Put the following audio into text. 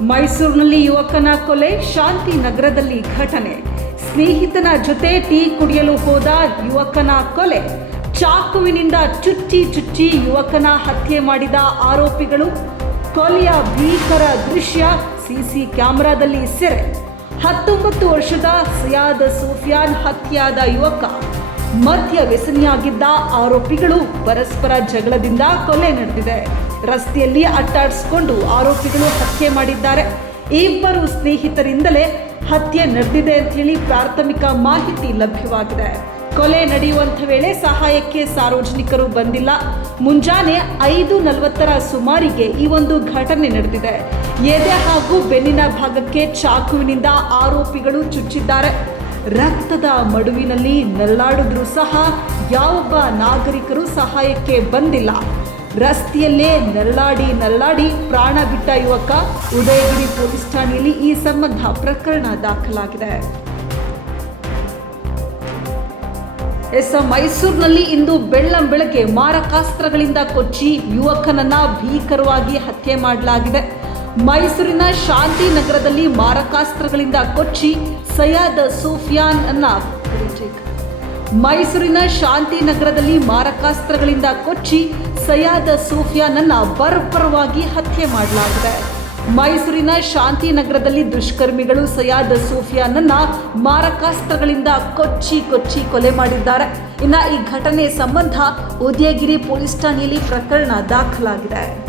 ಮೈಸೂರಿನಲ್ಲಿ ಯುವಕನ ಕೊಲೆ, ಶಾಂತಿ ನಗರದಲ್ಲಿ ಘಟನೆ. ಸ್ನೇಹಿತನ ಜೊತೆ ಟೀ ಕುಡಿಯಲು ಹೋದ ಯುವಕನ ಕೊಲೆ. ಚಾಕುವಿನಿಂದ ಚುಚ್ಚಿ ಚುಚ್ಚಿ ಯುವಕನ ಹತ್ಯೆ ಮಾಡಿದ ಆರೋಪಿಗಳು. ಕೊಲೆಯ ಭೀಕರ ದೃಶ್ಯ, ಸಿಸಿ ಕ್ಯಾಮೆರಾದಲ್ಲಿ ಸೆರೆ. ಹತ್ತೊಂಬತ್ತು ವರ್ಷದ ಸಿಯಾದ್ ಸೂಫಿಯಾನ್ ಹತ್ಯೆಯಾದ ಯುವಕ. ಮದ್ಯ ವ್ಯಸನಿಯಾಗಿದ್ದ ಆರೋಪಿಗಳು ಪರಸ್ಪರ ಜಗಳದಿಂದ ಕೊಲೆ ನಡೆದಿದೆ. ರಸ್ತೆಯಲ್ಲಿ ಅಟ್ಟಾಡಿಸಿಕೊಂಡು ಆರೋಪಿಗಳು ಹತ್ಯೆ ಮಾಡಿದ್ದಾರೆ. ಇಬ್ಬರು ಸ್ನೇಹಿತರಿಂದಲೇ ಹತ್ಯೆ ನಡೆದಿದೆ ಅಂತ ಹೇಳಿ ಪ್ರಾಥಮಿಕ ಮಾಹಿತಿ ಲಭ್ಯವಾಗಿದೆ. ಕೊಲೆ ನಡೆಯುವಂಥ ವೇಳೆ ಸಹಾಯಕ್ಕೆ ಸಾರ್ವಜನಿಕರು ಬಂದಿಲ್ಲ. ಮುಂಜಾನೆ ಐದು ನಲವತ್ತರ ಸುಮಾರಿಗೆ ಈ ಒಂದು ಘಟನೆ ನಡೆದಿದೆ. ಎದೆ ಹಾಗೂ ಬೆನ್ನಿನ ಭಾಗಕ್ಕೆ ಚಾಕುವಿನಿಂದ ಆರೋಪಿಗಳು ಚುಚ್ಚಿದ್ದಾರೆ. ರಕ್ತದ ಮಡುವಿನಲ್ಲಿ ನಲ್ಲಾಡಿದ್ರೂ ಸಹ ಯಾವೊಬ್ಬ ನಾಗರಿಕರು ಸಹಾಯಕ್ಕೆ ಬಂದಿಲ್ಲ. ರಸ್ತೆಯಲ್ಲೇ ನಲ್ಲಾಡಿ ನಲ್ಲಾಡಿ ಪ್ರಾಣ ಬಿಟ್ಟ ಯುವಕ ಉದಯಗಿರಿ ಪೊಲೀಸ್ ಠಾಣೆಯಲ್ಲಿ ಈ ಸಂಬಂಧ ಪ್ರಕರಣ ದಾಖಲಾಗಿದೆ. ಎಸ್ ಮೈಸೂರಿನಲ್ಲಿ ಇಂದು ಬೆಳ್ಳಂ ಬೆಳಗ್ಗೆ ಮಾರಕಾಸ್ತ್ರಗಳಿಂದ ಕೊಚ್ಚಿ ಯುವಕನನ್ನ ಭೀಕರವಾಗಿ ಹತ್ಯೆ ಮಾಡಲಾಗಿದೆ. ಮೈಸೂರಿನ ಶಾಂತಿ ನಗರದಲ್ಲಿ ಮಾರಕಾಸ್ತ್ರಗಳಿಂದ ಕೊಚ್ಚಿ ಸಯಾದ್ ಸೂಫಿಯಾನ್ ಅನ್ನ ಮೈಸೂರಿನ ಶಾಂತಿ ನಗರದಲ್ಲಿ ಮಾರಕಾಸ್ತ್ರಗಳಿಂದ ಕೊಚ್ಚಿ ಸಯಾದ ಸೂಫಿಯಾನನ್ನ ಬರ್ಬರವಾಗಿ ಹತ್ಯೆ ಮಾಡಲಾಗಿದೆ. ಮೈಸೂರಿನ ಶಾಂತಿ ನಗರದಲ್ಲಿ ದುಷ್ಕರ್ಮಿಗಳು ಸಯಾದ ಸೂಫಿಯಾನನ್ನ ಮಾರಕಾಸ್ತ್ರಗಳಿಂದ ಕೊಚ್ಚಿ ಕೊಚ್ಚಿ ಕೊಲೆ ಮಾಡಿದ್ದಾರೆ. ಇನ್ನ ಈ ಘಟನೆ ಸಂಬಂಧ ಉದಯಗಿರಿ ಪೊಲೀಸ್ ಠಾಣೆಯಲ್ಲಿ ಪ್ರಕರಣ ದಾಖಲಾಗಿದೆ.